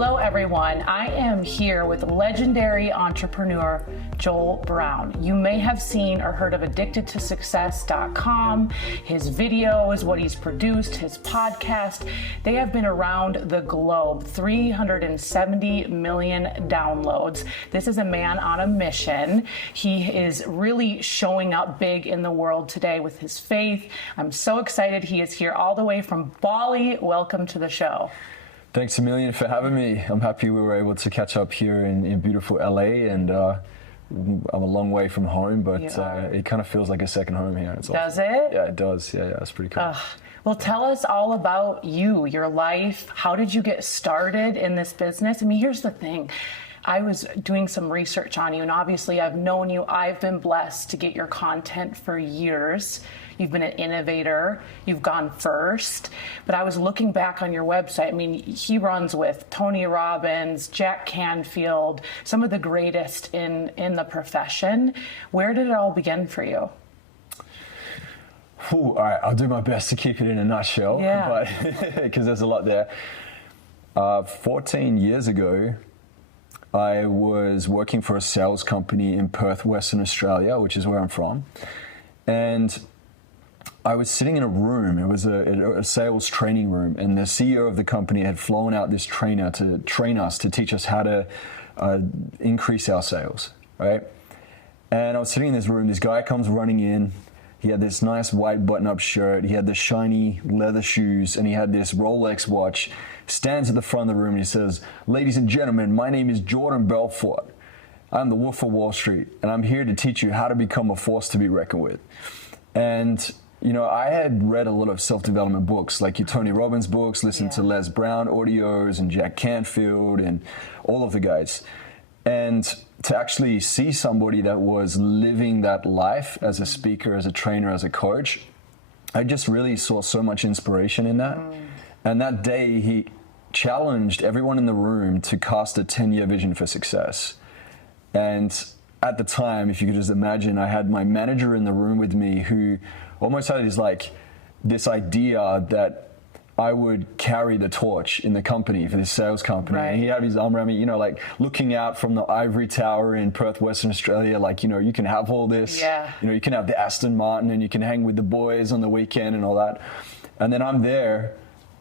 Hello, everyone. I am here with legendary entrepreneur Joel Brown. You may have seen or heard of Addicted2success.com, his videos, what he's produced, his podcast. They have been around the globe, 370 million downloads. This is a man on a mission. He is really showing up big in the world today with his faith. I'm so excited he is here all the way from Bali. Welcome to the show. Thanks a million for having me. I'm happy we were able to catch up here in beautiful LA, and I'm a long way from home, but it kind of feels like a second home here. It's does awesome. it? Yeah, it does. Yeah, it's pretty cool. Well, tell us all about you, your life. How did you get started in this business? I mean, here's the thing. I was doing some research on you, and obviously I've known you. I've been blessed to get your content for years. You've been an innovator. You've gone first. But I was looking back on your website. I mean, he runs with Tony Robbins, Jack Canfield, some of the greatest in the profession. Where did it all begin for you? All right, I'll do my best to keep it in a nutshell, but because there's a lot there. 14 years ago, I was working for a sales company in Perth, Western Australia, which is where I'm from. And I was sitting in a room. It was a sales training room, and the CEO of the company had flown out this trainer to train us, to teach us how to increase our sales, right? And I was sitting in this room. This guy comes running in. He had this nice white button-up shirt. He had the shiny leather shoes, and he had this Rolex watch. Stands at the front of the room, and he says, "Ladies and gentlemen, my name is Jordan Belfort. I'm the Wolf of Wall Street, and I'm here to teach you how to become a force to be reckoned with." And you know, I had read a lot of self-development books, like your Tony Robbins books, listened to Les Brown audios and Jack Canfield and all of the guys. And to actually see somebody that was living that life as a speaker, as a trainer, as a coach, I just really saw so much inspiration in that. And that day, he challenged everyone in the room to cast a 10-year vision for success. And at the time, if you could just imagine, I had my manager in the room with me who almost had this idea that I would carry the torch in the company for this sales company. Right. And he had his arm around me, you know, like looking out from the ivory tower in Perth, Western Australia, like, you know, you can have all this, you know, you can have the Aston Martin and you can hang with the boys on the weekend and all that. And then I'm there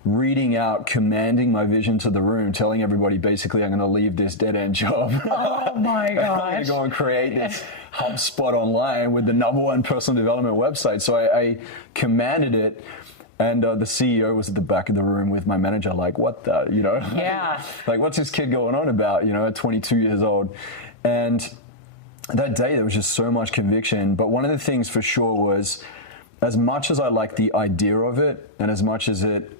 reading out, commanding my vision to the room, telling everybody basically I'm going to leave this dead-end job. Oh my gosh. I'm going to go and create this HubSpot online with the #1 personal development website. So I commanded it, and the CEO was at the back of the room with my manager, like, what the, you know? Yeah. Like, what's this kid going on about, you know, at 22 years old? And that day there was just so much conviction. But one of the things for sure was, as much as I liked the idea of it, and as much as it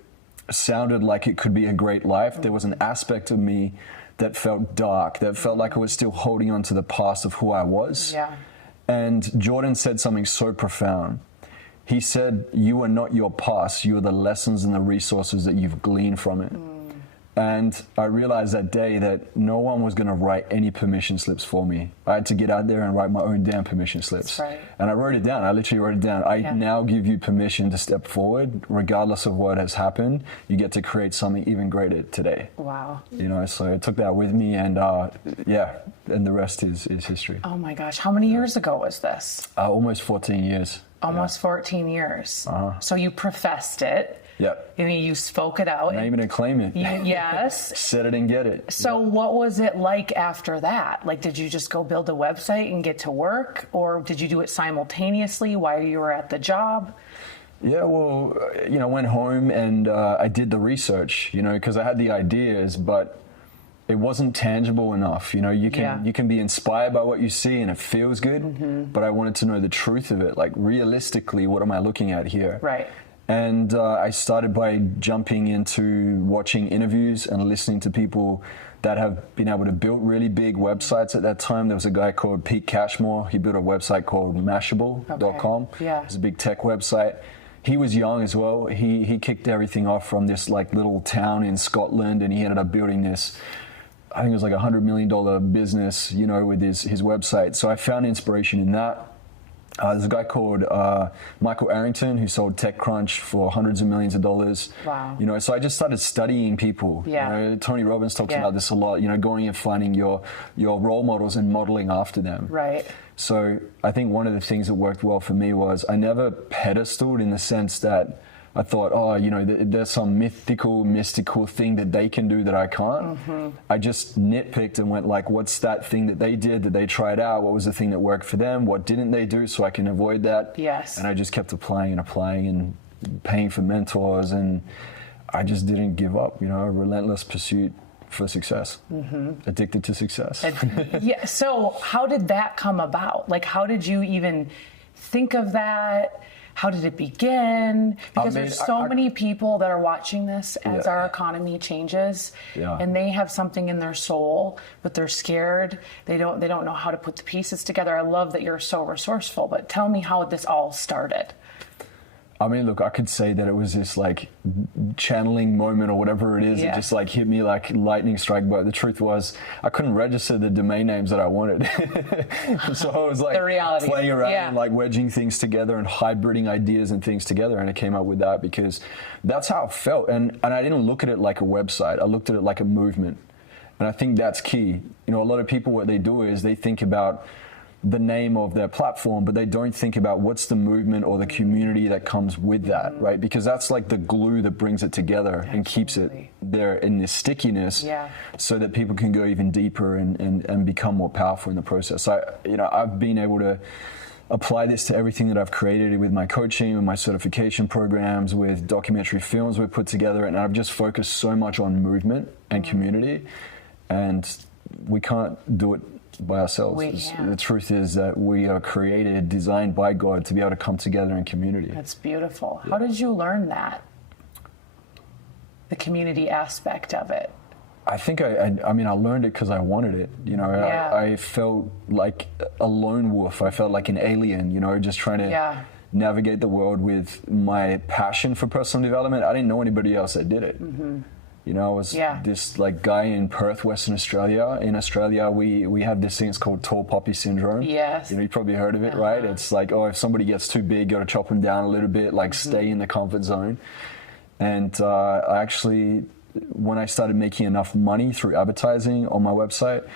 sounded like it could be a great life, there was an aspect of me that felt dark, that felt like I was still holding on to the past of who I was. Yeah. And Jordan said something so profound. He said, "You are not your past, you are the lessons and the resources that you've gleaned from it." And I realized that day that no one was going to write any permission slips for me. I had to get out there and write my own damn permission slips. That's right. And I wrote it down. I literally wrote it down. I now give you permission to step forward, regardless of what has happened. You get to create something even greater today. Wow. You know, so I took that with me, and and the rest is history. Oh my gosh. How many years ago was this? Almost 14 years. Almost 14 years. So you professed it. Yep. I mean, you spoke it out. Name it and claim it. Yes. Set it and get it. So what was it like after that? Like, did you just go build a website and get to work? Or did you do it simultaneously while you were at the job? Yeah, well, you know, I went home and I did the research, you know, because I had the ideas, but it wasn't tangible enough. You know, you can be inspired by what you see and it feels good, but I wanted to know the truth of it. Like, realistically, what am I looking at here? Right. And I started by jumping into watching interviews and listening to people that have been able to build really big websites at that time. There was a guy called Pete Cashmore. He built a website called Mashable.com. Yeah. It's a big tech website. He was young as well. He kicked everything off from this like little town in Scotland, and he ended up building this, I think it was like $100 million business, you know, with his website. So I found inspiration in that. There's a guy called Michael Arrington who sold TechCrunch for hundreds of millions of dollars. Wow. You know, so I just started studying people. Yeah. You know, Tony Robbins talks about this a lot, you know, going and finding your role models and modeling after them. Right. So I think one of the things that worked well for me was I never pedestaled in the sense that I thought, oh, you know, there's some mystical thing that they can do that I can't. I just nitpicked and went like, what's that thing that they did, that they tried out? What was the thing that worked for them? What didn't they do so I can avoid that? Yes. And I just kept applying and paying for mentors, and I just didn't give up, you know, a relentless pursuit for success. Addicted to success. Yeah. So how did that come about? Like, how did you even think of that? How did it begin? Because there's so many people that are watching this as our economy changes, and they have something in their soul, but they're scared. They don't know how to put the pieces together. I love that you're so resourceful, but tell me how this all started. I mean, look, I could say that it was this like channeling moment or whatever it is. It just like hit me like lightning strike. But the truth was, I couldn't register the domain names that I wanted. So I was like playing around and like wedging things together and hybriding ideas and things together. And I came up with that because that's how it felt. And I didn't look at it like a website. I looked at it like a movement. And I think that's key. You know, a lot of people, what they do is they think about the name of their platform, but they don't think about what's the movement or the community that comes with that, right? Because that's like the glue that brings it together and keeps it there in this stickiness, so that people can go even deeper and become more powerful in the process. So, you know, I've been able to apply this to everything that I've created with my coaching, with my certification programs, with documentary films we've put together, and I've just focused so much on movement and community, and we can't do it by ourselves. The truth is that we are created, designed by God to be able to come together in community. That's beautiful. How did you learn that? The community aspect of it. I think I mean, I learned it because I wanted it. You know, I felt like a lone wolf. I felt like an alien, you know, just trying to navigate the world with my passion for personal development. I didn't know anybody else that did it. You know, I was this like guy in Perth, Western Australia. In Australia, we have this thing, it's called tall poppy syndrome. Yes. You know, you probably heard of it, right? It's like, oh, if somebody gets too big, got to chop them down a little bit, like stay in the comfort zone. And I actually, when I started making enough money through advertising on my website,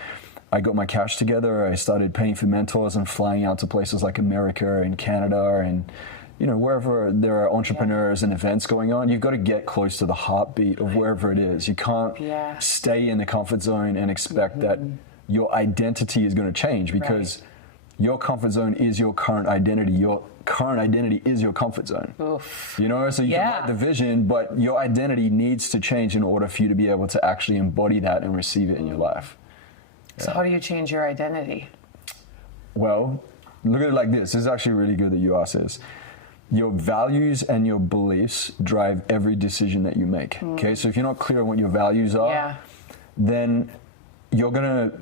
I got my cash together. I started paying for mentors and flying out to places like America and Canada and, you know, wherever there are entrepreneurs and events going on, you've got to get close to the heartbeat of wherever it is. You can't stay in the comfort zone and expect that your identity is going to change, because your comfort zone is your current identity. Your current identity is your comfort zone. Oof. You know, so you can have the vision, but your identity needs to change in order for you to be able to actually embody that and receive it in your life. So how do you change your identity? Well, look at it like this. This is actually really good that you asked this. Your values and your beliefs drive every decision that you make. Okay, so if you're not clear on what your values are, then you're going to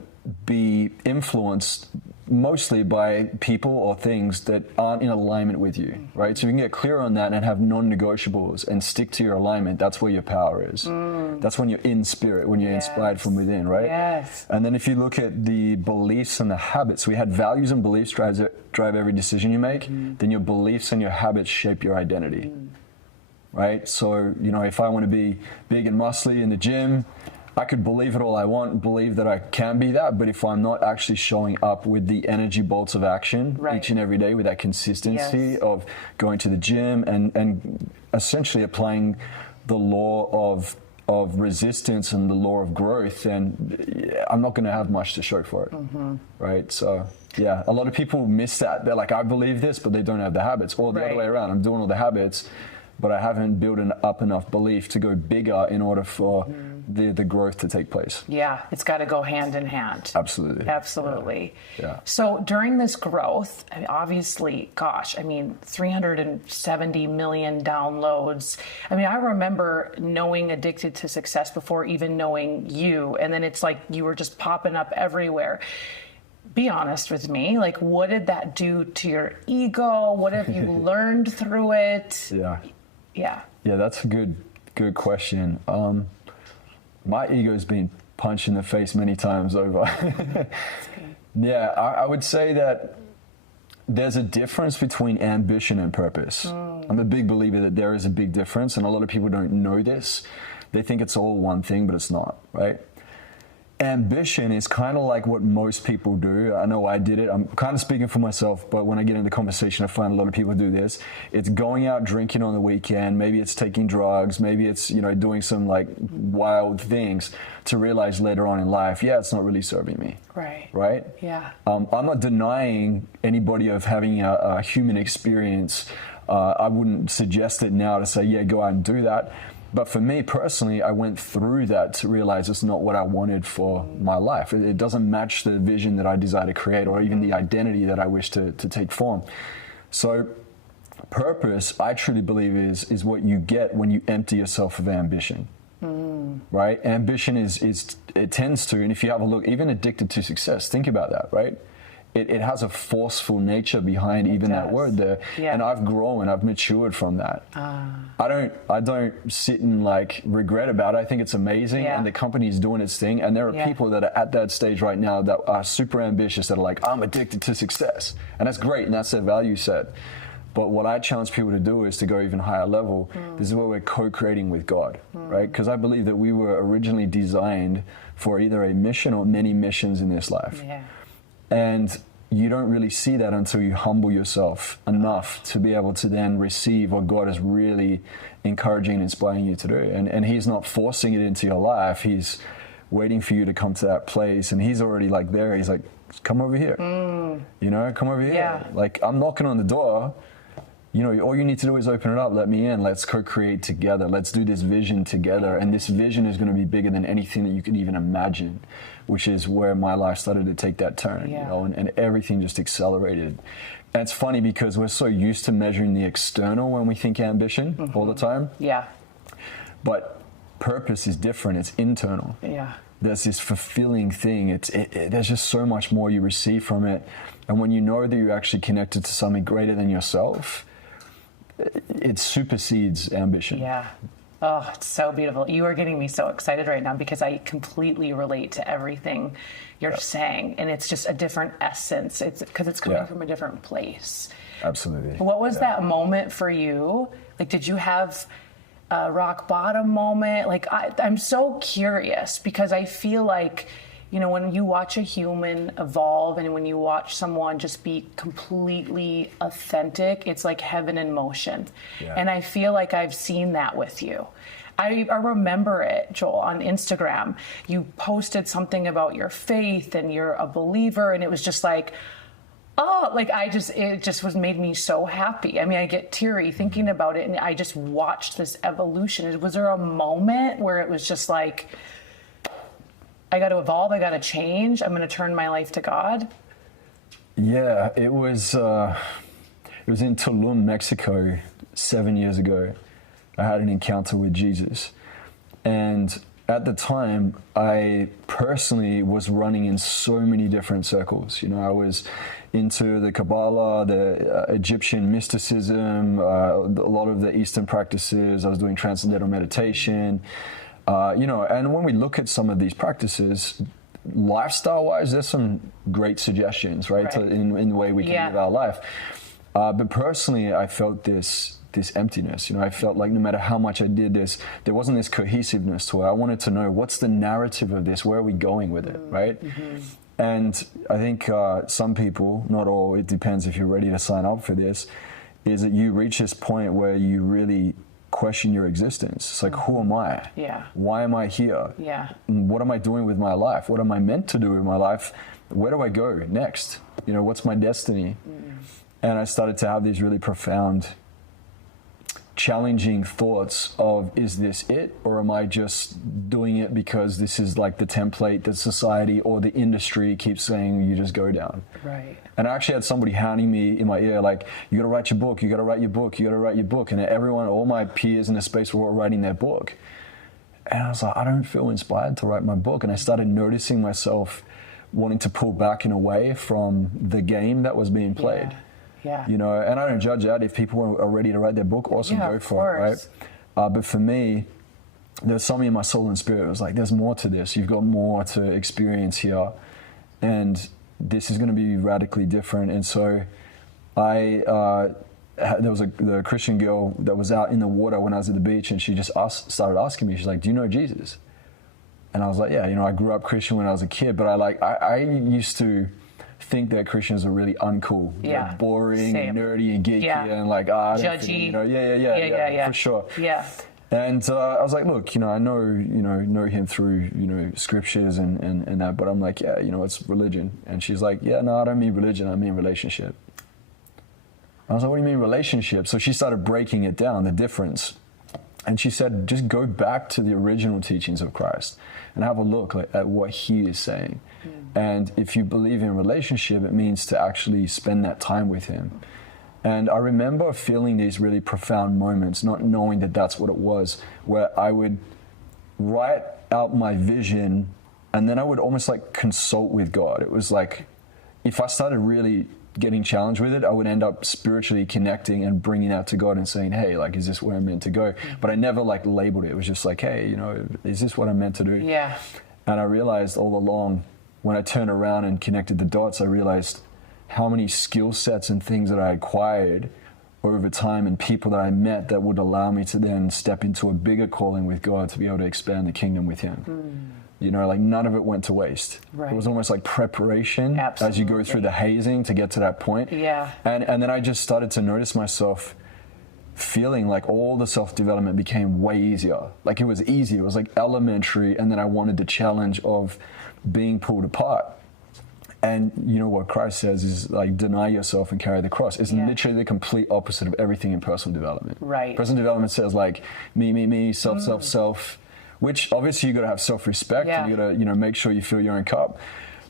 be influenced mostly by people or things that aren't in alignment with you, right? So if you can get clear on that and have non-negotiables and stick to your alignment, that's where your power is. That's when you're in spirit, when you're inspired from within, right? Yes. And then if you look at the beliefs and the habits, we had values and beliefs drive every decision you make, then your beliefs and your habits shape your identity, right? So, you know, if I want to be big and muscly in the gym, I could believe it all I want, believe that I can be that, but if I'm not actually showing up with the energy bolts of action each and every day, with that consistency of going to the gym and essentially applying the law of resistance and the law of growth, then I'm not going to have much to show for it, right? So, yeah, a lot of people miss that. They're like, I believe this, but they don't have the habits, or the other way around. I'm doing all the habits, but I haven't built up enough belief to go bigger in order for the growth to take place. Yeah, it's got to go hand in hand. Absolutely. Absolutely. So during this growth, I mean, obviously, gosh, I mean, 370 million downloads. I mean, I remember knowing Addicted to Success before even knowing you, and then it's like you were just popping up everywhere. Be honest with me, like, what did that do to your ego? What have you learned through it? Yeah, that's a good question. My ego's been punched in the face many times over. I would say that there's a difference between ambition and purpose. I'm a big believer that there is a big difference, and a lot of people don't know this. They think it's all one thing, but it's not, right? Ambition is kind of like what most people do. I know I did it. I'm kind of speaking for myself, but when I get into the conversation, I find a lot of people do this. It's going out drinking on the weekend. Maybe it's taking drugs. Maybe it's, doing some like wild things to realize later on in life, yeah, it's not really serving me. Right? Yeah. I'm not denying anybody of having a human experience. I wouldn't suggest it now to say, yeah, go out and do that. But for me personally, I went through that to realize it's not what I wanted for my life. It doesn't match the vision that I desire to create, or even the identity that I wish to take form. So purpose, I truly believe, is what you get when you empty yourself of ambition. Right? Ambition it tends to, and if you have a look, even Addicted2success, think about that, right? It has a forceful nature behind even that word there. Yeah. And I've grown, I've matured from that. I don't sit and like regret about it. I think it's amazing, and the company's doing its thing. And there are people that are at that stage right now that are super ambitious, that are like, I'm addicted to success. And that's great, and that's their value set. But what I challenge people to do is to go even higher level. This is where we're co-creating with God, right? Because I believe that we were originally designed for either a mission or many missions in this life. Yeah. And you don't really see that until you humble yourself enough to be able to then receive what God is really encouraging and inspiring you to do. And He's not forcing it into your life. He's waiting for you to come to that place. And He's already like there. He's like, come over here. Come over here. Yeah. Like, I'm knocking on the door. All you need to do is open it up. Let me in. Let's co-create together. Let's do this vision together. And this vision is going to be bigger than anything that you could even imagine, which is where my life started to take that turn, and everything just accelerated. And it's funny because we're so used to measuring the external when we think ambition all the time. Yeah. But purpose is different. It's internal. Yeah. There's this fulfilling thing. There's just so much more you receive from it. And when you know that you're actually connected to something greater than yourself, it supersedes ambition. Yeah. Oh, it's so beautiful. You are getting me so excited right now because I completely relate to everything you're saying. And it's just a different essence. It's because it's coming from a different place. Absolutely. What was that moment for you? Like, did you have a rock bottom moment? Like, I'm so curious because I feel like, when you watch a human evolve and when you watch someone just be completely authentic, it's like heaven in motion. Yeah. And I feel like I've seen that with you. I remember it, Joel, on Instagram. You posted something about your faith and you're a believer, and it was just like, it just made me so happy. I mean, I get teary thinking about it, and I just watched this evolution. Was there a moment where it was just like, I got to evolve, I got to change, I'm going to turn my life to God? Yeah, it was in Tulum, Mexico, 7 years ago. I had an encounter with Jesus. And at the time, I personally was running in so many different circles. I was into the Kabbalah, the Egyptian mysticism, a lot of the Eastern practices. I was doing transcendental meditation. And when we look at some of these practices, lifestyle-wise, there's some great suggestions, right? In the way we can live our life. But personally, I felt this emptiness. I felt like no matter how much I did this, there wasn't this cohesiveness to it. I wanted to know, what's the narrative of this? Where are we going with it, right? And I think some people, not all, it depends if you're ready to sign up for this, is that you reach this point where you really question your existence. It's like, who am I? Yeah. Why am I here? Yeah. What am I doing with my life? What am I meant to do in my life? Where do I go next? What's my destiny? And I started to have these really profound, challenging thoughts of, is this it? Or am I just doing it because this is like the template that society or the industry keeps saying you just go down? Right. And I actually had somebody hounding me in my ear, like, you got to write your book, you got to write your book, you got to write your book. And everyone, all my peers in the space were all writing their book. And I was like, I don't feel inspired to write my book. And I started noticing myself wanting to pull back in a way from the game that was being played. Yeah. And I don't judge that. If people are ready to write their book, awesome, go for it, right? But for me, there's something in my soul and spirit. It was like, there's more to this. You've got more to experience here. And this is going to be radically different. And so there was the Christian girl that was out in the water when I was at the beach, and she just started asking me, she's like, do you know Jesus? And I was like, yeah, I grew up Christian when I was a kid, but I used to think that Christians are really uncool, like boring, and nerdy, and geeky, and judgy, yeah, for sure. Yeah. And I was like, look, I know him through, scriptures and that, but I'm like, yeah, it's religion. And she's like, yeah, no, I don't mean religion, I mean relationship. I was like, what do you mean relationship? So she started breaking it down, the difference. And she said, just go back to the original teachings of Christ and have a look at what he is saying. And if you believe in relationship, it means to actually spend that time with him. And I remember feeling these really profound moments, not knowing that that's what it was, where I would write out my vision and then I would almost like consult with God. It was like, if I started really getting challenged with it, I would end up spiritually connecting and bringing that to God and saying, hey, like, is this where I'm meant to go? But I never like labeled it. It was just like, hey, is this what I'm meant to do? Yeah. And I realized all along, when I turned around and connected the dots, I realized how many skill sets and things that I acquired over time and people that I met that would allow me to then step into a bigger calling with God to be able to expand the kingdom with him. Like none of it went to waste. Right. It was almost like preparation as you go through the hazing to get to that point. Yeah. And then I just started to notice myself feeling like all the self-development became way easier. Like it was easy. It was like elementary. And then I wanted the challenge of being pulled apart. And what Christ says is like, deny yourself and carry the cross. It's literally the complete opposite of everything in personal development. Right. Personal development says like me, self, which obviously you got to have self-respect and you got to, make sure you fill your own cup.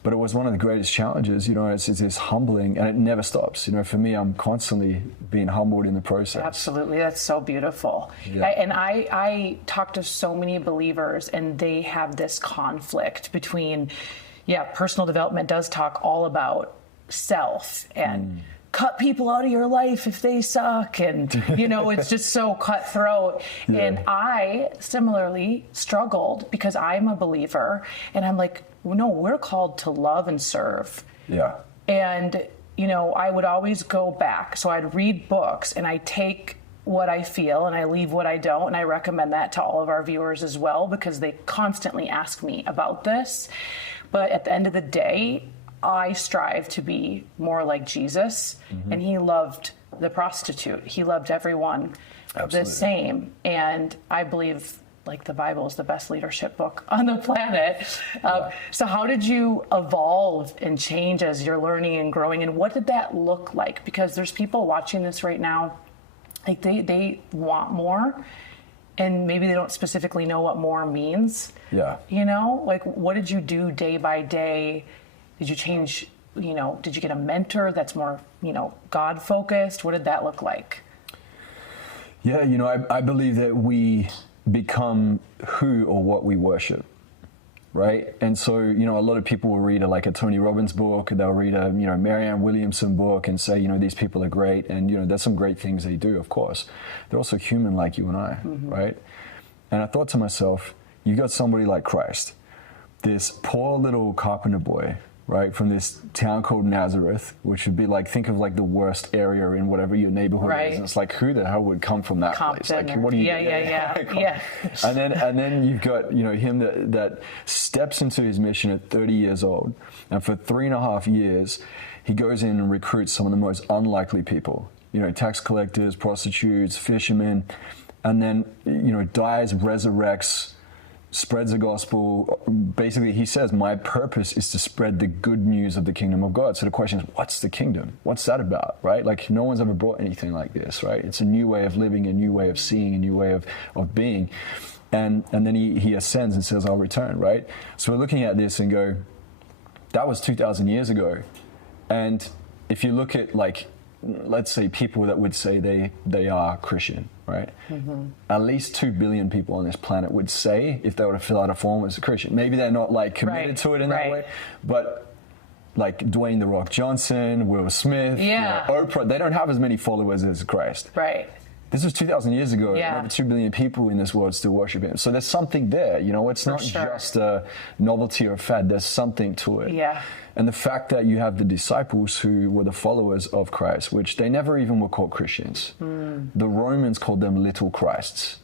But it was one of the greatest challenges, it's humbling and it never stops. For me, I'm constantly being humbled in the process. Absolutely. That's so beautiful. Yeah. I talk to so many believers and they have this conflict between, personal development does talk all about self and cut people out of your life if they suck. And, it's just so cutthroat. Yeah. And I similarly struggled because I'm a believer and I'm like, no, we're called to love and serve. Yeah. And, I would always go back. So I'd read books and I take what I feel and I leave what I don't. And I recommend that to all of our viewers as well, because they constantly ask me about this. But at the end of the day, I strive to be more like Jesus, and he loved the prostitute. He loved everyone the same. And I believe like the Bible is the best leadership book on the planet. So how did you evolve and change as you're learning and growing? And what did that look like? Because there's people watching this right now, like they want more. And maybe they don't specifically know what more means. Yeah. Like what did you do day by day? Did you change, did you get a mentor that's more, God focused? What did that look like? Yeah, I believe that we become who or what we worship, right? And so, a lot of people will read a Tony Robbins book, they'll read a, Marianne Williamson book and say, these people are great. And, there's some great things they do, of course. They're also human like you and I, right? And I thought to myself, you got somebody like Christ, this poor little carpenter boy, right, from this town called Nazareth, which would be think of the worst area in whatever your neighborhood is. And it's like, who the hell would come from that place? Like, what do you? Yeah. And then you've got him that steps into his mission at 30 years old, and for 3.5 years, he goes in and recruits some of the most unlikely people. Tax collectors, prostitutes, fishermen, and then dies, resurrects, spreads the gospel. Basically, he says, my purpose is to spread the good news of the kingdom of God. So the question is, what's the kingdom? What's that about, right? Like, no one's ever brought anything like this, right? It's a new way of living, a new way of seeing, a new way of being. And then he ascends and says, I'll return, right? So we're looking at this and go, that was 2,000 years ago. And if you look at, let's say people that would say they are Christian, right? At least 2 billion people on this planet would say, if they were to fill out a form as a Christian. Maybe they're not committed to it in that way, but Dwayne "The Rock" Johnson, Will Smith, Oprah, they don't have as many followers as Christ. Right. This was 2,000 years ago. Yeah. Over 2 billion people in this world still worship him. So there's something there, you know, it's not just a novelty or a fad. There's something to it. Yeah. And the fact that you have the disciples who were the followers of Christ, which they never even were called Christians. The Romans called them little Christs.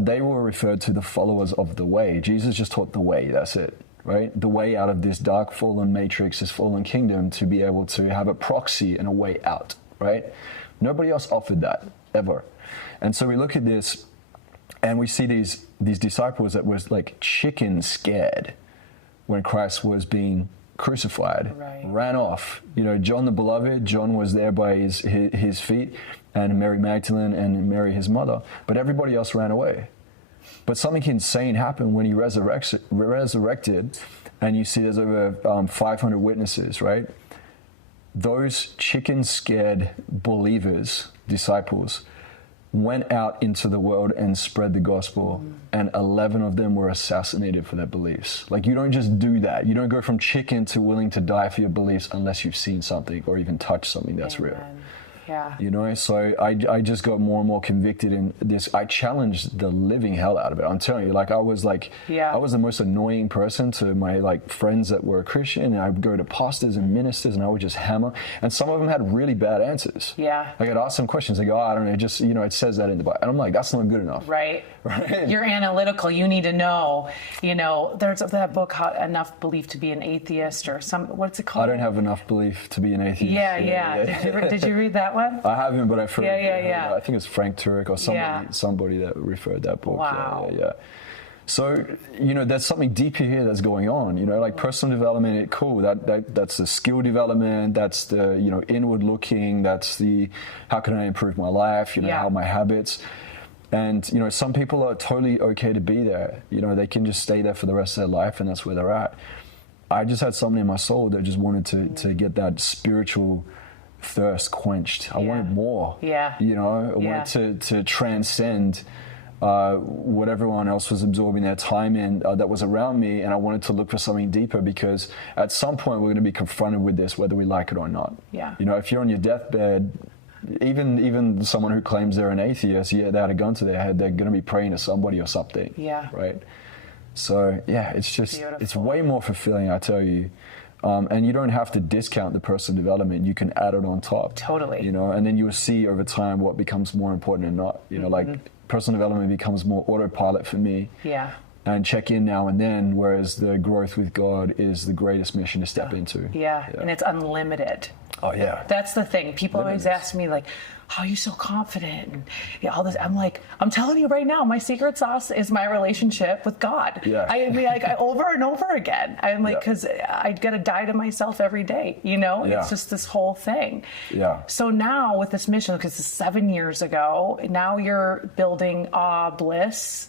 They were referred to the followers of the way. Jesus just taught the way, that's it, right? The way out of this dark fallen matrix, this fallen kingdom, to be able to have a proxy and a way out, right? Nobody else offered that, ever. And so we look at this and we see these disciples that were like chicken scared when Christ was being crucified, ran off. You know, John the Beloved, John was there by his feet, and Mary Magdalene and Mary his mother, but everybody else ran away. But something insane happened when he resurrected, and you see there's over 500 witnesses, right? Those chicken-scared believers, disciples, went out into the world and spread the gospel, and 11 of them were assassinated for their beliefs. Like, you don't just do that. You don't go from chicken to willing to die for your beliefs unless you've seen something or even touched something that's real. Yeah. You know, so I just got more and more convicted in this. I challenged the living hell out of it. I'm telling you, like, I was the most annoying person to my like friends that were Christian, and I would go to pastors and ministers and I would just hammer, and some of them had really bad answers. Yeah. Like, I'd ask them questions, they go, oh, I don't know, just, you know, it says that in the Bible. And I'm like, that's not good enough. Right. Right. You're analytical. You need to know, you know, there's that book, Enough Belief to Be an Atheist, or what's it called? I don't have enough belief to be an atheist. Yeah. Did you read that one? I haven't, but I've heard. Yeah. I think it's Frank Turek or somebody that referred that book. Wow. Yeah. So, you know, there's something deeper here that's going on. You know, like personal development, cool. That's the skill development. That's the, you know, inward looking. That's the, how can I improve my life? You know, how my habits. And, you know, some people are totally okay to be there. You know, they can just stay there for the rest of their life, and that's where they're at. I just had something in my soul that just wanted to get that spiritual thirst quenched. I wanted more. Yeah. You know, I wanted to transcend what everyone else was absorbing their time in that was around me, and I wanted to look for something deeper, because at some point we're going to be confronted with this, whether we like it or not. Yeah. You know, if you're on your deathbed, even someone who claims they're an atheist, they had a gun to their head, they're going to be praying to somebody or something. Yeah. Right? So, yeah, it's just, beautiful. It's way more fulfilling, I tell you. And you don't have to discount the personal development. You can add it on top. Totally. You know, and then you will see over time what becomes more important and not. You know, like personal development becomes more autopilot for me. Yeah. And check in now and then, whereas the growth with God is the greatest mission to step into. Yeah, and it's unlimited. Oh, yeah. That's the thing. People always ask me, like, how are you so confident? And all this. I'm like, I'm telling you right now, my secret sauce is my relationship with God. Yeah. I mean, like, over and over again. I'm like, because I got to die to myself every day, you know? Yeah. It's just this whole thing. Yeah. So now with this mission, because it's 7 years ago, now you're building AweBliss.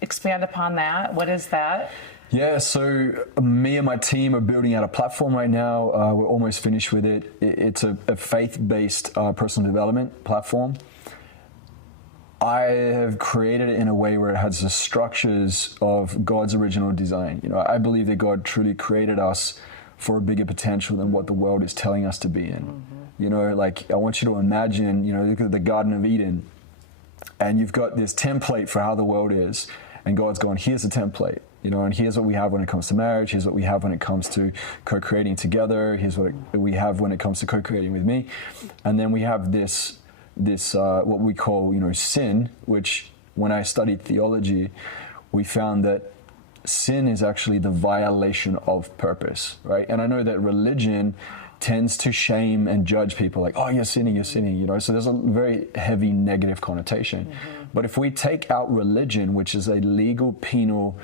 Expand upon that. What is that? Yeah, so me and my team are building out a platform right now. We're almost finished with it. It's a faith-based personal development platform. I have created it in a way where it has the structures of God's original design. You know, I believe that God truly created us for a bigger potential than what the world is telling us to be in. Mm-hmm. You know, like, I want you to imagine, you know, look at the Garden of Eden, and you've got this template for how the world is, and God's going, here's the template. You know, and here's what we have when it comes to marriage. Here's what we have when it comes to co-creating together. Here's what we have when it comes to co-creating with me. And then we have this what we call, you know, sin, which when I studied theology, we found that sin is actually the violation of purpose, right? And I know that religion tends to shame and judge people, like, oh, you're sinning, you know, so there's a very heavy negative connotation. Mm-hmm. But if we take out religion, which is a legal penal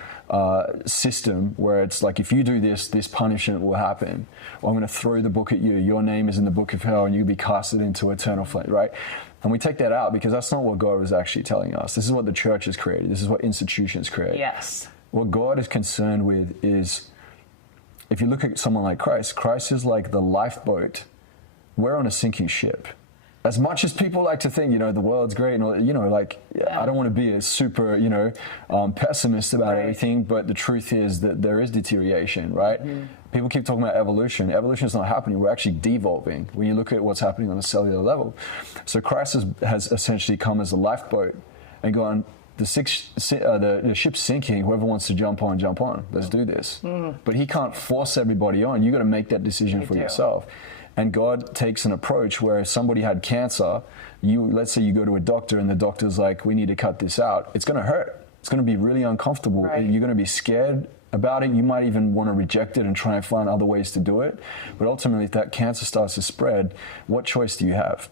system where it's like, if you do this, this punishment will happen, or I'm going to throw the book at you, your name is in the book of hell and you'll be casted into eternal flame, right? And we take that out because that's not what God was actually telling us. This is what the church has created. This is what institutions create. Yes. What God is concerned with is, if you look at someone like Christ, Christ is like the lifeboat. We're on a sinking ship. as much as people like to think, the world's great and all, like, I don't want to be a super, pessimist about everything, but the truth is that there is deterioration, right? People keep talking about evolution. Evolution is not happening. We're actually devolving when you look at what's happening on a cellular level. So Christ has essentially come as a lifeboat and gone, the ship's sinking. Whoever wants to jump on. Let's do this. But he can't force everybody on. You got to make that decision for yourself. And God takes an approach where if somebody had cancer, let's say you go to a doctor and the doctor's like, we need to cut this out. It's going to hurt. It's going to be really uncomfortable. Right. You're going to be scared about it. You might even want to reject it and try and find other ways to do it. But ultimately, if that cancer starts to spread, what choice do you have?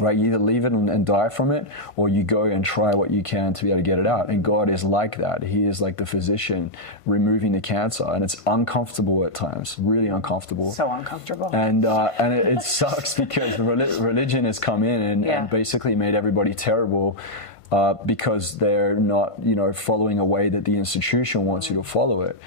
Right? You either leave it and die from it, or you go and try what you can to be able to get it out. And God is like that. He is like the physician removing the cancer, and it's uncomfortable at times, really uncomfortable. So uncomfortable. And it sucks because religion has come in and basically made everybody terrible because they're not, following a way that the institution wants you to follow it.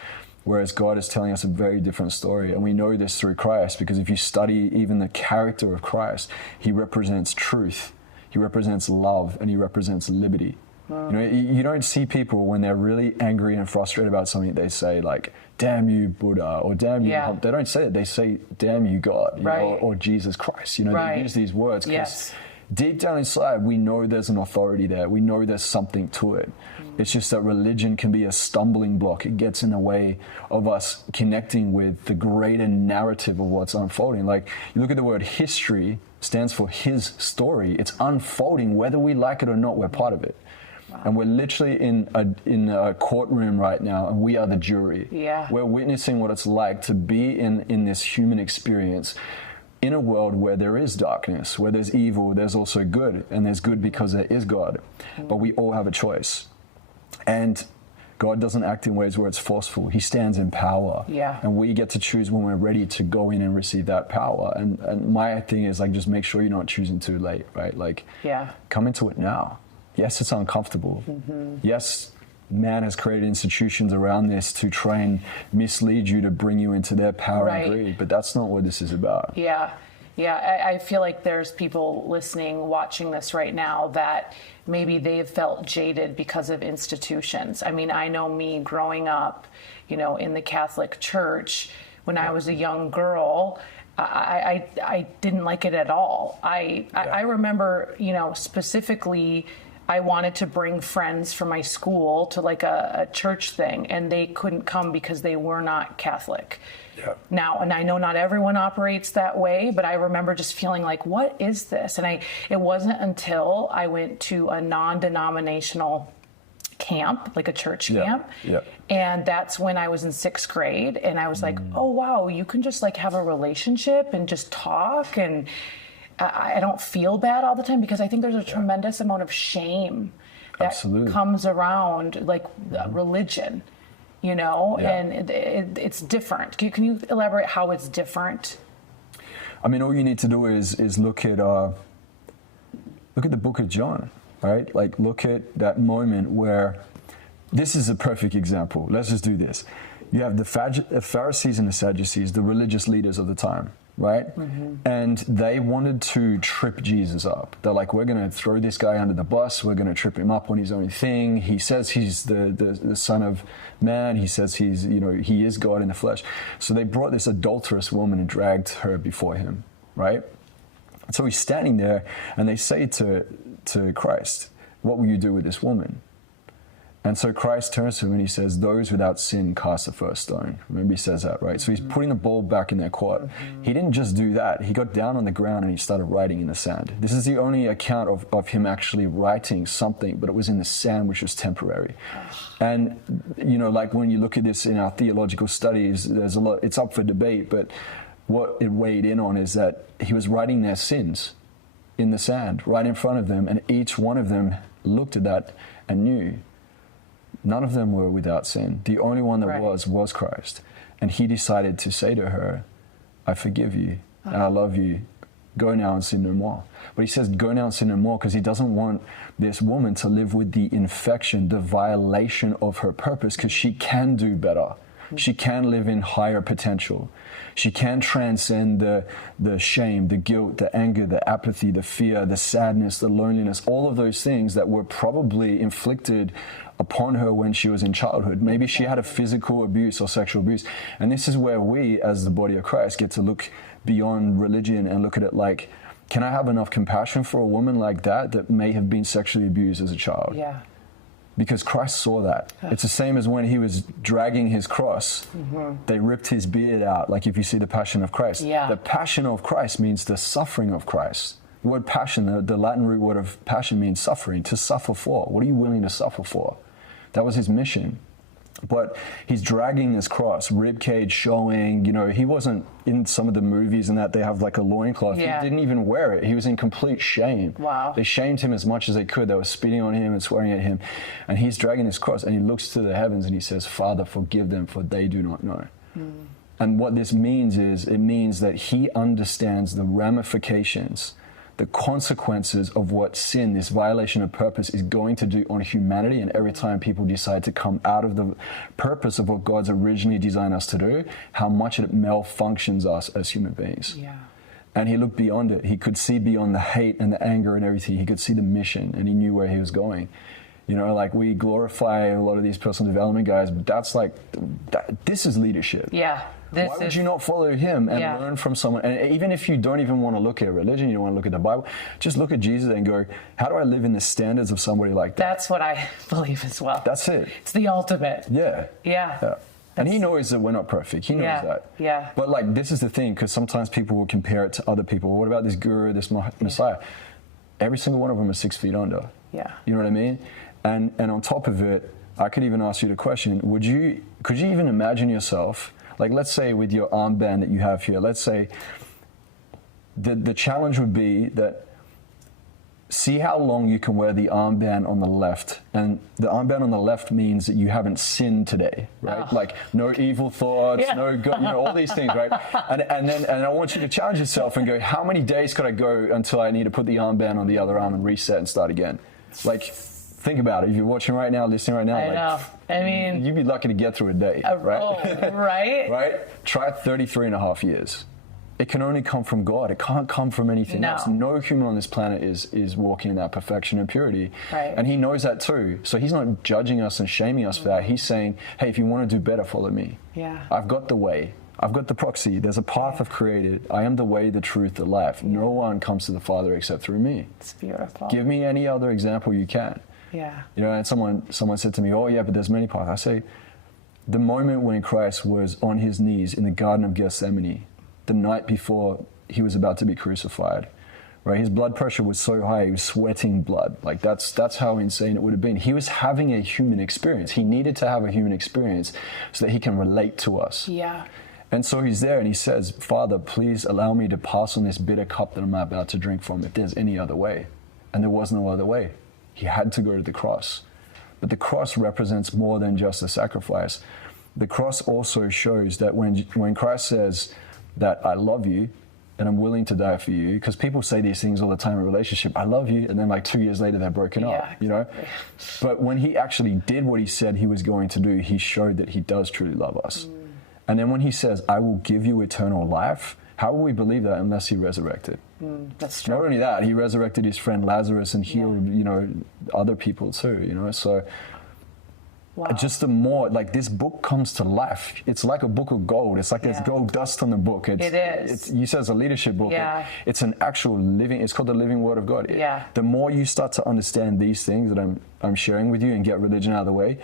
Whereas God is telling us a very different story. And we know this through Christ, because if you study even the character of Christ, he represents truth, he represents love, and he represents liberty. You don't see people when they're really angry and frustrated about something, they say like, damn you, Buddha, or damn you. They don't say it, they say, damn you, God, or Jesus Christ. They use these words because deep down inside, we know there's an authority there. We know there's something to it. It's just that religion can be a stumbling block. It gets in the way of us connecting with the greater narrative of what's unfolding. Like, you look at the word history, stands for his story. It's unfolding. Whether we like it or not, we're part of it. Wow. And we're literally in a courtroom right now, and we are the jury. Yeah. We're witnessing what it's like to be in this human experience in a world where there is darkness, where there's evil, there's also good, and there's good because there is God. But we all have a choice. And God doesn't act in ways where it's forceful. He stands in power. Yeah. And we get to choose when we're ready to go in and receive that power. And my thing is, like, just make sure you're not choosing too late, right? Like, come into it now. Yes, it's uncomfortable. Yes, man has created institutions around this to try and mislead you to bring you into their power and greed. But that's not what this is about. Yeah. I feel like there's people listening, watching this right now that maybe they've felt jaded because of institutions. I mean, I know me growing up, in the Catholic Church, when I was a young girl, I didn't like it at all. I remember, specifically, I wanted to bring friends from my school to like a church thing, and they couldn't come because they were not Catholic. Yeah. Now, and I know not everyone operates that way, but I remember just feeling like, what is this? And it wasn't until I went to a non-denominational camp, like a church camp. Yeah. And that's when I was in 6th grade, and I was like, oh, wow, you can just like have a relationship and just talk, and I don't feel bad all the time, because I think there's a tremendous amount of shame that comes around like religion. And it's different. Can you elaborate how it's different? I mean, all you need to do is look at the book of John, right? Like, look at that moment where this is a perfect example. Let's just do this. You have the Pharisees and the Sadducees, the religious leaders of the time, right? And they wanted to trip Jesus up. They're like, we're going to throw this guy under the bus. We're going to trip him up on his own thing. He says he's the Son of Man. He says he is God in the flesh. So they brought this adulterous woman and dragged her before him, right? So he's standing there, and they say to Christ, what will you do with this woman? And so Christ turns to him and he says, those without sin cast the first stone. Remember, he says that, right? So he's putting the ball back in their court. He didn't just do that. He got down on the ground and he started writing in the sand. This is the only account of him actually writing something, but it was in the sand, which was temporary. And, like when you look at this in our theological studies, there's a lot, it's up for debate, but what it weighed in on is that he was writing their sins in the sand right in front of them, and each one of them looked at that and knew. None of them were without sin. The only one that was Christ. And he decided to say to her, I forgive you, and I love you. Go now and sin no more. But he says, go now and sin no more, because he doesn't want this woman to live with the infection, the violation of her purpose, because she can do better. She can live in higher potential. She can transcend the shame, the guilt, the anger, the apathy, the fear, the sadness, the loneliness, all of those things that were probably inflicted upon her when she was in childhood. Maybe she had a physical abuse or sexual abuse. And this is where we, as the body of Christ, get to look beyond religion and look at it like, can I have enough compassion for a woman like that may have been sexually abused as a child? Yeah. Because Christ saw that. It's the same as when he was dragging his cross. They ripped his beard out, like if you see the Passion of Christ. Yeah. The Passion of Christ means the suffering of Christ. The word passion, the Latin root word of passion means suffering, to suffer for. What are you willing to suffer for? That was his mission. But he's dragging his cross, rib cage showing, he wasn't in some of the movies and that they have like a loincloth. Yeah. He didn't even wear it. He was in complete shame. Wow. They shamed him as much as they could. They were spitting on him and swearing at him. And he's dragging his cross and he looks to the heavens and he says, Father, forgive them, for they do not know. And what this means is, it means that he understands the ramifications, the consequences of what sin, this violation of purpose, is going to do on humanity. And every time people decide to come out of the purpose of what God's originally designed us to do, how much it malfunctions us as human beings. Yeah. And he looked beyond it. He could see beyond the hate and the anger and everything. He could see the mission and he knew where he was going. Like we glorify a lot of these personal development guys, but that's like, this is leadership. Yeah. Why would you not follow him and learn from someone? And even if you don't even want to look at religion, you don't want to look at the Bible, just look at Jesus and go, how do I live in the standards of somebody like that? That's what I believe as well. That's it. It's the ultimate. Yeah. Yeah. And he knows that we're not perfect. He knows that. Yeah. But like, this is the thing, because sometimes people will compare it to other people. What about this guru, this Messiah? Every single one of them is 6 feet under. Yeah. You know what I mean? And on top of it, I could even ask you the question, could you even imagine yourself, like let's say with your armband that you have here, let's say the challenge would be that see how long you can wear the armband on the left. And the armband on the left means that you haven't sinned today, right? Oh. Like no evil thoughts, no good, all these things, right? And I want you to challenge yourself and go, how many days could I go until I need to put the armband on the other arm and reset and start again? Like, think about it. If you're watching right now, listening right now, I know. I mean, you'd be lucky to get through a day, right? Oh, right? Right? Try 33 and a half years. It can only come from God. It can't come from anything else. No human on this planet is walking in that perfection and purity. Right. And he knows that too. So he's not judging us and shaming us for that. He's saying, hey, if you want to do better, follow me. Yeah. I've got the way. I've got the proxy. There's a path I've created. I am the way, the truth, the life. No one comes to the Father except through me. It's beautiful. Give me any other example you can. Yeah. And someone said to me, oh yeah, but there's many paths. I say, the moment when Christ was on his knees in the Garden of Gethsemane, the night before he was about to be crucified, right? His blood pressure was so high, he was sweating blood. Like that's how insane it would have been. He was having a human experience. He needed to have a human experience so that he can relate to us. Yeah. And so he's there and he says, Father, please allow me to pass on this bitter cup that I'm about to drink from if there's any other way. And there was no other way. He had to go to the cross. But the cross represents more than just a sacrifice. The cross also shows that when Christ says that I love you and I'm willing to die for you, because people say these things all the time in a relationship, I love you, and then like 2 years later they're broken up, But when he actually did what he said he was going to do, he showed that he does truly love us. And then when he says, I will give you eternal life, how will we believe that unless he resurrected? That's true. Not only that, he resurrected his friend Lazarus and healed, other people too, So just the more, like this book comes to life. It's like a book of gold. It's like there's gold dust on the book. It is. You said it's a leadership book. Yeah. It's an actual living, it's called the living word of God. Yeah. The more you start to understand these things that I'm sharing with you and get religion out of the way,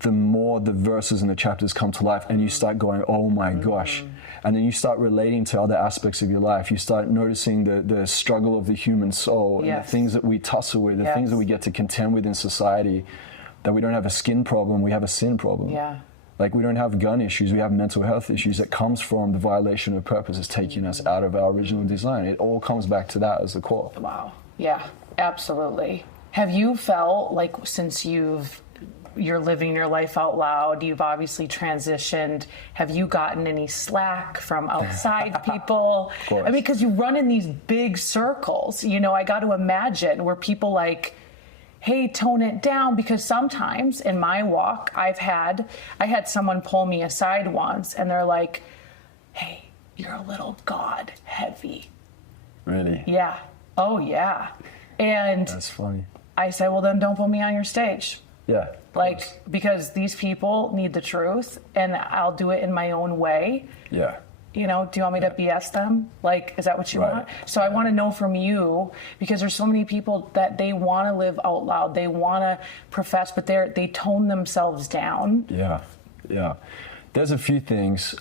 the more the verses and the chapters come to life and you start going, oh my gosh. And then you start relating to other aspects of your life. You start noticing the struggle of the human soul and the things that we tussle with, the things that we get to contend with in society, that we don't have a skin problem, we have a sin problem. Yeah. Like we don't have gun issues, we have mental health issues that comes from the violation of purpose is taking us out of our original design. It all comes back to that as the core. Wow. Yeah, absolutely. Have you felt like since you're living your life out loud, you've obviously transitioned, have you gotten any slack from outside people? Of course. I mean, because you run in these big circles, I got to imagine where people like, hey, tone it down, because sometimes in my walk, I had someone pull me aside once and they're like, hey, you're a little God heavy. Really? Yeah. Oh, yeah. And that's funny. I said, well, then don't put me on your stage. Yeah. Like, because these people need the truth and I'll do it in my own way. Yeah. You know, do you want me to BS them? Like, is that what you want? So I want to know from you, because there's so many people that they want to live out loud. They want to profess, but they tone themselves down. Yeah. Yeah. There's a few things.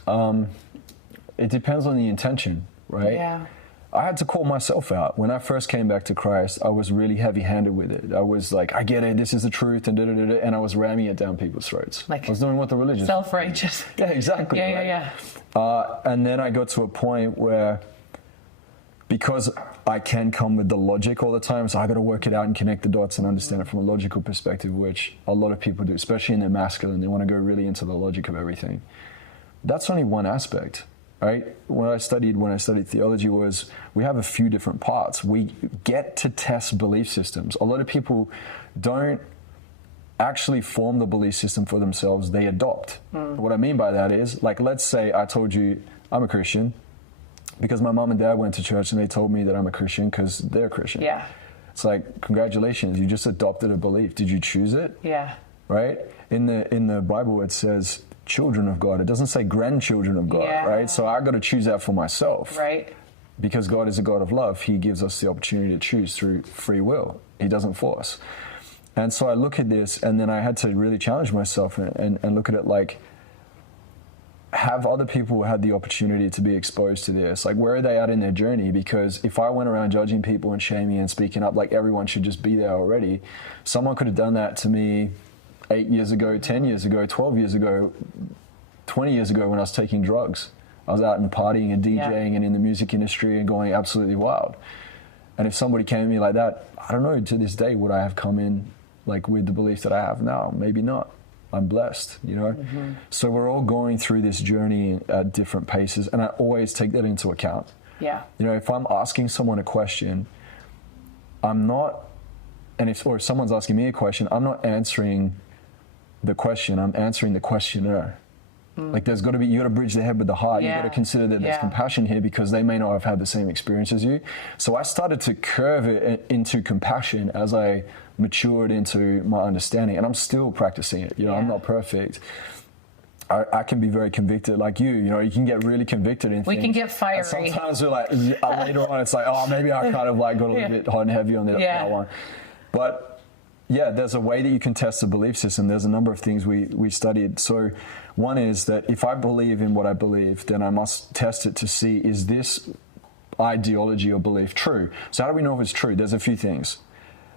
It depends on the intention, right? Yeah. I had to call myself out. When I first came back to Christ, I was really heavy-handed with it. I was like, I get it, this is the truth, and da-da-da-da, and I was ramming it down people's throats. Like, I was doing what the religious... Self-righteous. Yeah, exactly. Yeah. And then I got to a point where, because I can come with the logic all the time, so I got to work it out and connect the dots and understand it from a logical perspective, which a lot of people do, especially in their masculine. They want to go really into the logic of everything. That's only one aspect. Right? When I studied theology, was we have a few different parts. We get to test belief systems. A lot of people don't actually form the belief system for themselves, they adopt. What I mean by that is, like, let's say I told you I'm a Christian because my mom and dad went to church and they told me that I'm a Christian because they're Christian. Yeah. It's like, congratulations, you just adopted a belief. Did you choose it? Yeah. Right? In the Bible it says children of God. It doesn't say grandchildren of God, right? So I got to choose that for myself. Right. Because God is a God of love. He gives us the opportunity to choose through free will. He doesn't force. And so I look at this, and then I had to really challenge myself and look at it like, have other people had the opportunity to be exposed to this? Like, where are they at in their journey? Because if I went around judging people and shaming and speaking up like everyone should just be there already, someone could have done that to me 8 years ago, 10 years ago, 12 years ago, 20 years ago when I was taking drugs. I was out and partying and DJing and in the music industry and going absolutely wild. And if somebody came at me like that, I don't know, to this day, would I have come in like with the belief that I have now? Maybe not. I'm blessed, you know? So we're all going through this journey at different paces, and I always take that into account. Yeah. You know, if I'm asking someone a question, I'm not, or if someone's asking me a question, I'm not answering the question, I'm answering the questioner. Like, there's got to be, you got to bridge the head with the heart. You got to consider that there's compassion here because they may not have had the same experience as you. So I started to curve it into compassion as I matured into my understanding, and I'm still practicing it. You know, I'm not perfect. I can be very convicted, like you know, you can get really convicted in things. We can get fiery. And sometimes we're like, later on, it's like, oh, maybe I kind of like got a little bit hot and heavy on that one. But yeah, there's a way that you can test a belief system. There's a number of things we studied. So one is that if I believe in what I believe, then I must test it to see, is this ideology or belief true? So how do we know if it's true? There's a few things.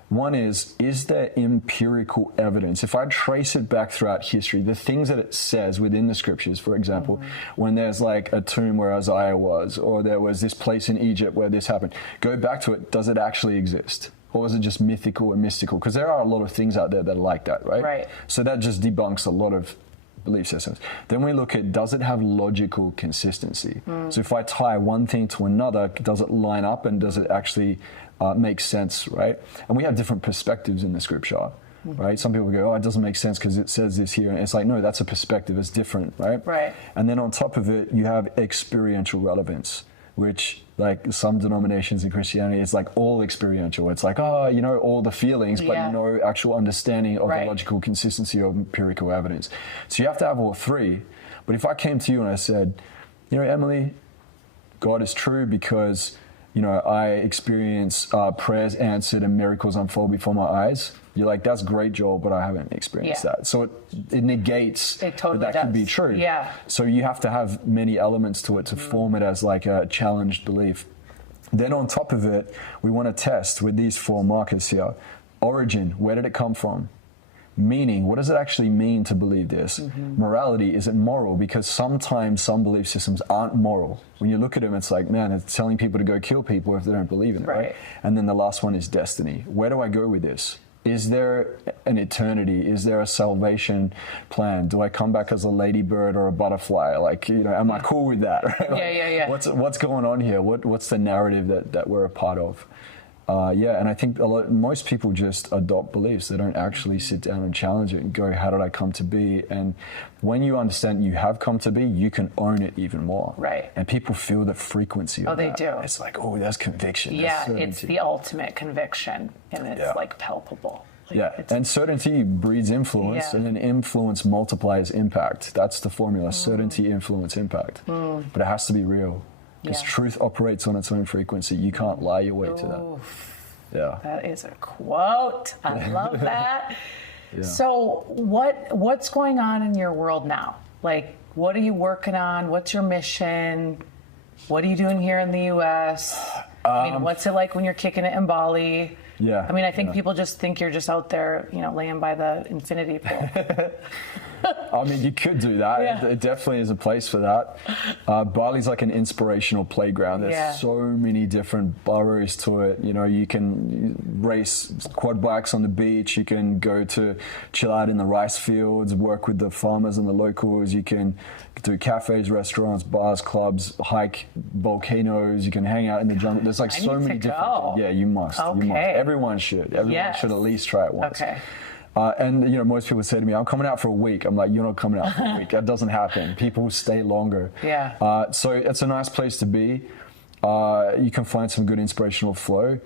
One is there empirical evidence? If I trace it back throughout history, the things that it says within the scriptures, for example, when there's like a tomb where Isaiah was, or there was this place in Egypt where this happened, go back to it. Does it actually exist? Or is it just mythical and mystical? Because there are a lot of things out there that are like that, right? Right. So that just debunks a lot of belief systems. Then we look at, does it have logical consistency? So if I tie one thing to another, does it line up and does it actually make sense, right? And we have different perspectives in the scripture, right? Some people go, oh, it doesn't make sense because it says this here. And it's like, no, that's a perspective. It's different, right? Right. And then on top of it, you have experiential relevance, which, like some denominations in Christianity, it's like all experiential. It's like, oh, you know, all the feelings, but no actual understanding of the logical consistency of empirical evidence. So you have to have all three. But if I came to you and I said, you know, Emily, God is true because, you know, I experience prayers answered and miracles unfold before my eyes. You're like, that's great, Joel, but I haven't experienced that. So it negates that could be true. Yeah. So you have to have many elements to it to form it as like a challenged belief. Then on top of it, we want to test with these 4 markers here. Origin, where did it come from? Meaning, what does it actually mean to believe this? Morality, is it moral? Because sometimes some belief systems aren't moral. When you look at them, it's like, man, it's telling people to go kill people if they don't believe in it, right? And then the last one is destiny. Where do I go with this? Is there an eternity? Is there a salvation plan? Do I come back as a ladybird or a butterfly? Like, you know, am I cool with that? Right? Like, what's going on here? What's the narrative that we're a part of? And I think most people just adopt beliefs. They don't actually sit down and challenge it and go, how did I come to be? And when you understand you have come to be, you can own it even more. Right. And people feel the frequency of that. They do. It's like, oh, that's conviction. Yeah, it's the ultimate conviction, and it's like palpable. Like, and certainty breeds influence, and then influence multiplies impact. That's the formula, certainty, influence, impact. But it has to be real. Because truth operates on its own frequency. You can't lie your way to that. Yeah. That is a quote. I love that. So what's going on in your world now? Like, what are you working on? What's your mission? What are you doing here in the U.S.? I mean, what's it like when you're kicking it in Bali? Yeah. I mean, I think people just think you're just out there, laying by the infinity pool. I mean, you could do that. Yeah. It definitely is a place for that. Bali's like an inspirational playground. There's so many different boroughs to it. You can race quad bikes on the beach. You can go to chill out in the rice fields, work with the farmers and the locals. You can do cafes, restaurants, bars, clubs, hike volcanoes. You can hang out in the jungle. There's like so many different. Yeah, you must. Okay. You must. Everyone should. Everyone should at least try it once. Okay. And most people say to me, I'm coming out for a week. I'm like, you're not coming out for a week. That doesn't happen. People stay longer. Yeah. So it's a nice place to be. You can find some good inspirational flow.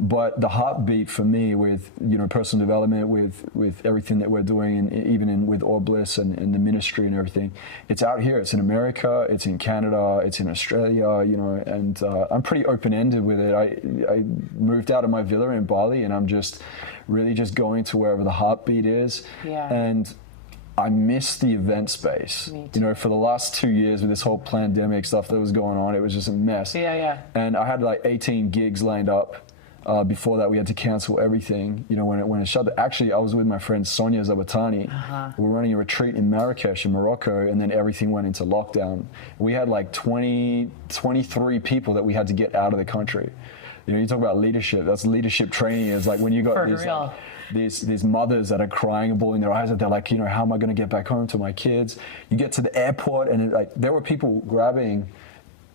But the heartbeat for me with, personal development, with everything that we're doing, and even with AweBliss and the ministry and everything, it's out here. It's in America, it's in Canada, it's in Australia, and I'm pretty open-ended with it. I moved out of my villa in Bali, and I'm just really just going to wherever the heartbeat is. Yeah. And I miss the event space. For the last 2 years with this whole pandemic stuff that was going on, it was just a mess. Yeah. And I had like 18 gigs lined up. Before that, we had to cancel everything. When it shut. Actually, I was with my friend Sonia Zabatani. We were running a retreat in Marrakesh in Morocco, and then everything went into lockdown. We had like 23 people that we had to get out of the country. You talk about leadership. That's leadership training. It's like when you got these mothers that are crying and bawling their eyes out. They're like, how am I going to get back home to my kids? You get to the airport, and there were people grabbing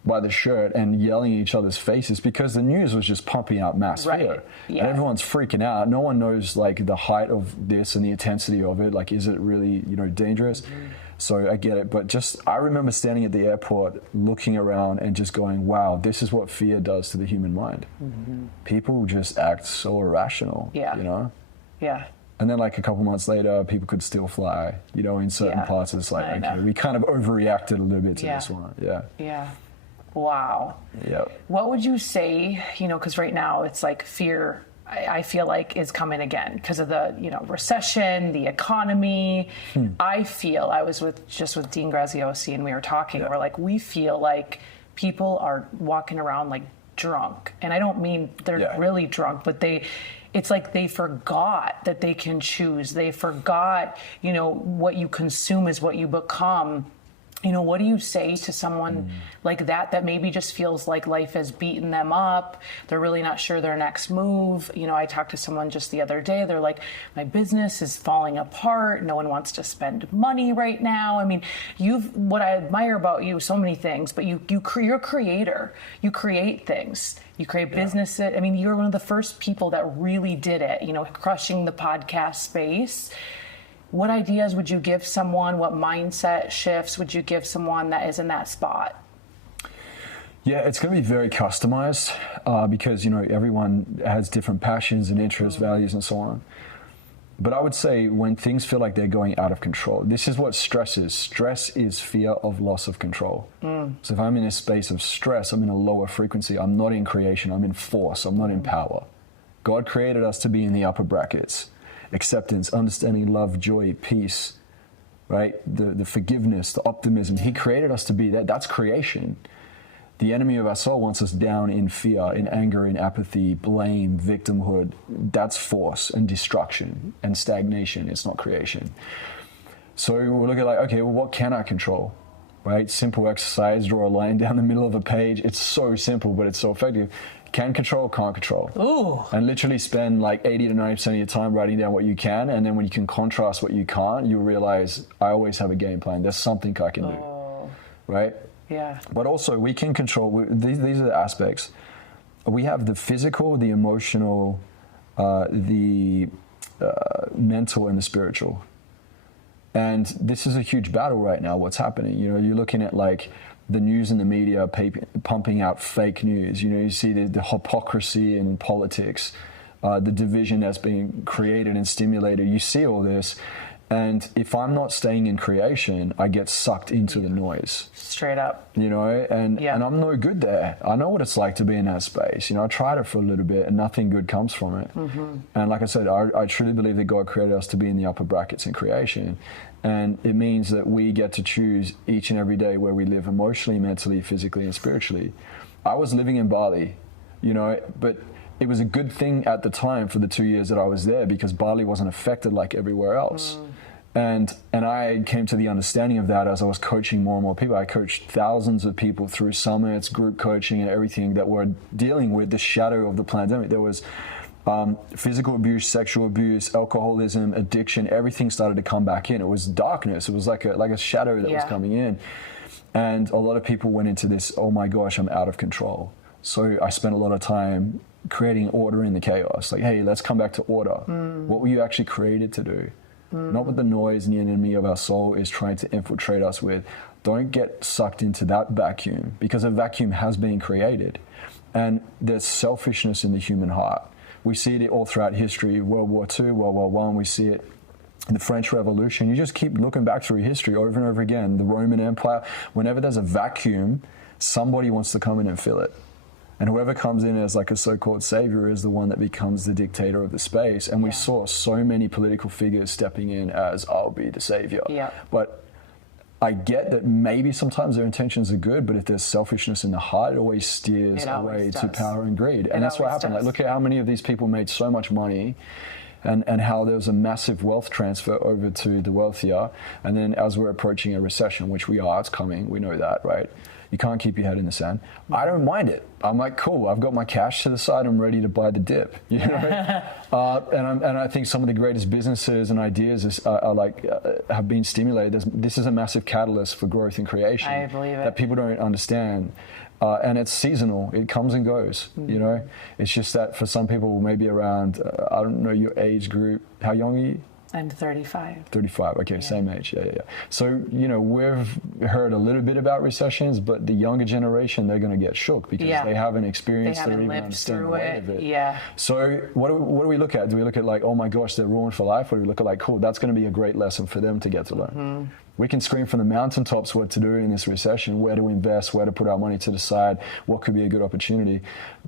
by the shirt and yelling at each other's faces because the news was just pumping out mass fear. And everyone's freaking out. No one knows like the height of this and the intensity of it. Like, is it really, dangerous? So I get it. But I remember standing at the airport looking around and just going, wow, this is what fear does to the human mind. People just act so irrational, Yeah. And then like a couple months later, people could still fly, in certain parts. It's like, okay, we kind of overreacted a little bit to this one. Yeah. Wow. Yep. What would you say, because right now it's like fear, I feel like is coming again because of the, recession, the economy. I was with Dean Graziosi and we were talking, we're like, we feel like people are walking around like drunk. And I don't mean they're really drunk, but it's like they forgot that they can choose. They forgot, what you consume is what you become. What do you say to someone like that maybe just feels like life has beaten them up? They're really not sure their next move. I talked to someone just the other day. They're like, my business is falling apart. No one wants to spend money right now. I mean, what I admire about you, so many things, but you're a creator. You create things. You create businesses. I mean, you're one of the first people that really did it, crushing the podcast space. What ideas would you give someone? What mindset shifts would you give someone that is in that spot? Yeah, it's going to be very customized because, everyone has different passions and interests, values, and so on. But I would say when things feel like they're going out of control, this is what stress is. Stress is fear of loss of control. So if I'm in a space of stress, I'm in a lower frequency. I'm not in creation. I'm in force. I'm not in power. God created us to be in the upper brackets. Acceptance, understanding, love, joy, peace, right? The forgiveness, the optimism. He created us to be that. That's creation. The enemy of our soul wants us down in fear, in anger, in apathy, blame, victimhood. That's force and destruction and stagnation. It's not creation. So we're looking like, okay, well, what can I control? Right? Simple exercise, draw a line down the middle of a page. It's so simple, but it's so effective. Can control, can't control. Ooh. And literally spend like 80 to 90% of your time writing down what you can. And then when you can contrast what you can't, you realize I always have a game plan. There's something I can do. Right? Yeah. But also we can control, these are the aspects. we have the physical, the emotional, the mental, and the spiritual. And this is a huge battle right now, what's happening. You know, you're looking at like the news and the media pumping out fake news. You know, you see the hypocrisy in politics, the division that's being created and stimulated. You see all this. And if I'm not staying in creation, I get sucked into the noise. Straight up. You know, and I'm no good there. I know what it's like to be in that space. You know, I tried it for a little bit and nothing good comes from it. And like I said, I truly believe that God created us to be in the upper brackets in creation. And it means that we get to choose each and every day where we live emotionally, mentally, physically, and spiritually. I was living in Bali, you know, but it was a good thing at the time for the 2 years that I was there because Bali wasn't affected like everywhere else. And I came to the understanding of that as I was coaching more and more people. I coached thousands of people through summits, group coaching, and everything that were dealing with the shadow of the pandemic. There was physical abuse, sexual abuse, alcoholism, addiction. Everything started to come back in. It was darkness. It was like a shadow that was coming in. And a lot of people went into this, oh my gosh, I'm out of control. So I spent a lot of time creating order in the chaos. Like, hey, let's come back to order. What were you actually created to do? Not what the noise and the enemy of our soul is trying to infiltrate us with. Don't get sucked into that vacuum because a vacuum has been created. And there's selfishness in the human heart. We see it all throughout history, World War II, World War I, we see it in the French Revolution. You just keep looking back through history over and over again. The Roman Empire, whenever there's a vacuum, somebody wants to come in and fill it. And whoever comes in as like a so-called savior is the one that becomes the dictator of the space. And we saw so many political figures stepping in as, I'll be the savior. But I get that maybe sometimes their intentions are good, but if there's selfishness in the heart, it always steers away to power and greed. And that's what happened. Like, look at how many of these people made so much money and how there was a massive wealth transfer over to the wealthier. And then as we're approaching a recession, which we are, it's coming, we know that, right? You can't keep your head in the sand. I don't mind it. I'm like, cool, I've got my cash to the side, I'm ready to buy the dip, you know? And I think some of the greatest businesses and ideas have been stimulated. This is a massive catalyst for growth and creation. I believe it. That people don't understand. And it's seasonal, it comes and goes, you know? It's just that for some people, maybe around, I don't know your age group, how young are you? I'm 35. 35, okay, same age, yeah. So, you know, we've heard a little bit about recessions, but the younger generation, they're going to get shook because they haven't experienced it or even understand the weight of it. So what do we look at? Do we look at like, oh my gosh, they're ruined for life? Or do we look at like, cool, that's going to be a great lesson for them to get to learn? We can scream from the mountaintops what to do in this recession, where to invest, where to put our money to the side, what could be a good opportunity.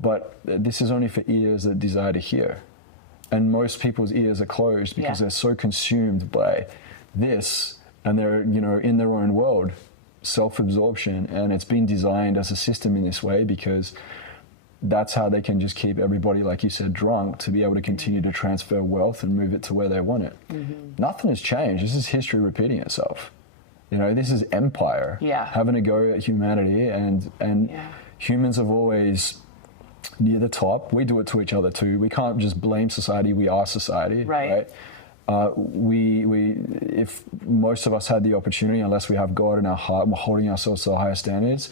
But this is only for ears that desire to hear. And most people's ears are closed because they're so consumed by this and they're, you know, in their own world, self-absorption. And it's been designed as a system in this way because that's how they can just keep everybody, like you said, drunk to be able to continue to transfer wealth and move it to where they want it. Nothing has changed. This is history repeating itself. You know, this is empire having a go at humanity and humans have always near the top. We do it to each other too. We can't just blame society. We are society, right? If most of us had the opportunity, unless we have God in our heart, we're holding ourselves to higher standards,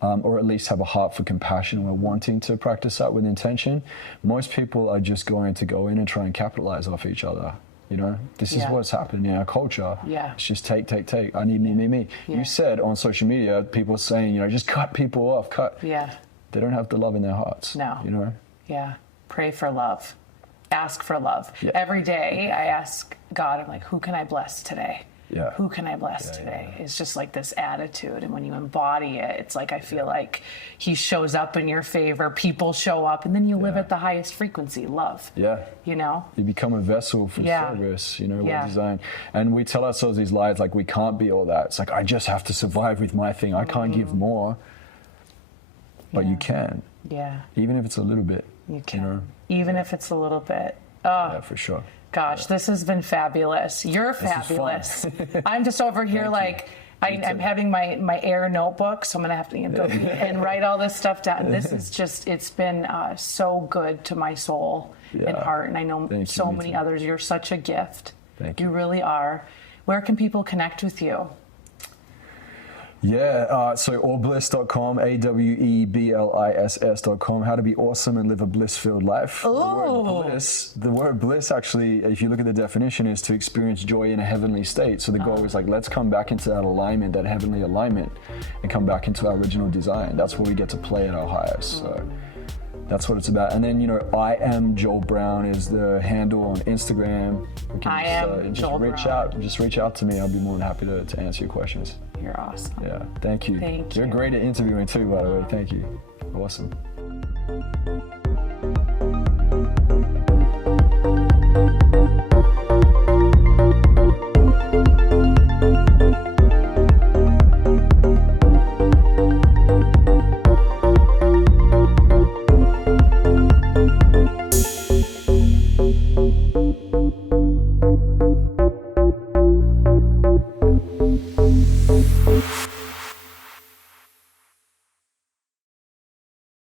or at least have a heart for compassion, and we're wanting to practice that with intention, most people are just going to go in and try and capitalize off each other. You know, this is what's happening in our culture. It's just take. I need me. You said on social media, people are saying, you know, just cut people off, cut. They don't have the love in their hearts. No. You know? Pray for love. Ask for love. Every day I ask God, I'm like, who can I bless today? Who can I bless today? It's just like this attitude. And when you embody it, it's like I feel like he shows up in your favor, people show up, and then you live at the highest frequency, love. You know? You become a vessel for service, you know, we're designed. And we tell ourselves these lies like we can't be all that. It's like, I just have to survive with my thing. I can't give more. But you can. Even if it's a little bit. You can. You know? Even if it's a little bit. Yeah, for sure. Gosh, this has been fabulous. You're fabulous. I'm just over here like, I'm having my Air notebook, so I'm going to have to go and write all this stuff down. This is just, it's been so good to my soul and heart. And I know so many others. You're such a gift. Thank you. You really are. Where can people connect with you? Yeah, so AweBliss.com, AWEBLISS.com, how to be awesome and live a bliss-filled life. The word bliss actually, if you look at the definition, is to experience joy in a heavenly state. So the goal is like, let's come back into that alignment, that heavenly alignment, and come back into our original design. That's where we get to play at our highest. So that's what it's about. And then, you know, I am Joel Brown is the handle on Instagram. Just reach out to me. I'll be more than happy to answer your questions. You're awesome. Yeah, thank you. You're great at interviewing too, by the way. Thank you. Awesome.